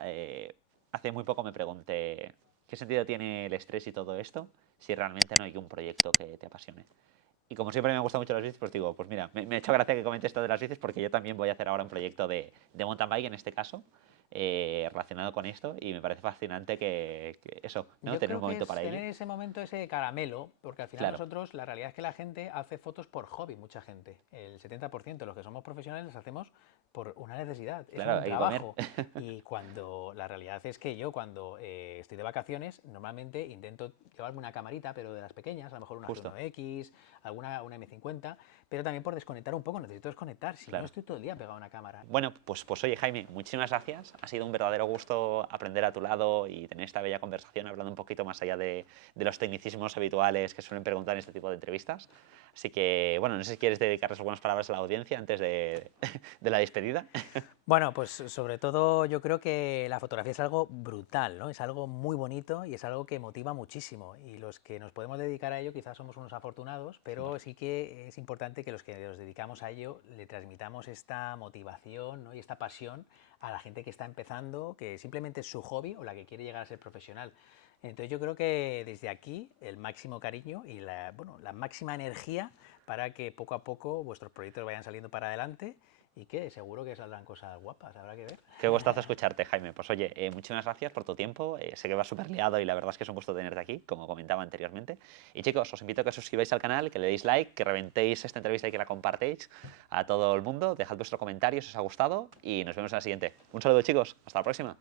hace muy poco me pregunté ¿qué sentido tiene el estrés y todo esto si realmente no hay un proyecto que te apasione? Y como siempre me gustan mucho las bicis, pues digo, pues mira, me ha hecho gracia que comentes esto de las bicis porque yo también voy a hacer ahora un proyecto de mountain bike en este caso, relacionado con esto, y me parece fascinante que eso, ¿no? Yo tener creo un momento que para ello. Tener ese momento, ese caramelo, porque al final nosotros, la realidad es que la gente hace fotos por hobby, mucha gente. El 70% de los que somos profesionales las hacemos por una necesidad, es un trabajo. Y cuando la realidad es que yo cuando estoy de vacaciones, normalmente intento llevarme una camarita, pero de las pequeñas, a lo mejor una 1X, alguna una M50, pero también por desconectar un poco, necesito desconectar, si no estoy todo el día pegado a una cámara. Bueno, pues oye Jaime, muchísimas gracias, ha sido un verdadero gusto aprender a tu lado y tener esta bella conversación hablando un poquito más allá de los tecnicismos habituales que suelen preguntar en este tipo de entrevistas. Así que, bueno, no sé si quieres dedicarles algunas palabras a la audiencia antes de la despedida. Bueno, pues sobre todo yo creo que la fotografía es algo brutal, ¿no? Es algo muy bonito y es algo que motiva muchísimo. Y los que nos podemos dedicar a ello quizás somos unos afortunados, pero sí que es importante que los que nos dedicamos a ello le transmitamos esta motivación, ¿no? Y esta pasión a la gente que está empezando, que simplemente es su hobby o la que quiere llegar a ser profesional. Entonces yo creo que desde aquí el máximo cariño y la máxima energía para que poco a poco vuestros proyectos vayan saliendo para adelante y que seguro que saldrán cosas guapas, habrá que ver. Qué gustazo escucharte, Jaime. Pues oye, muchísimas gracias por tu tiempo. Sé que vas súper liado y la verdad es que es un gusto tenerte aquí, como comentaba anteriormente. Y chicos, os invito a que os suscribáis al canal, que le deis like, que reventéis esta entrevista y que la compartéis a todo el mundo. Dejad vuestro comentario si os ha gustado y nos vemos en la siguiente. Un saludo, chicos. Hasta la próxima.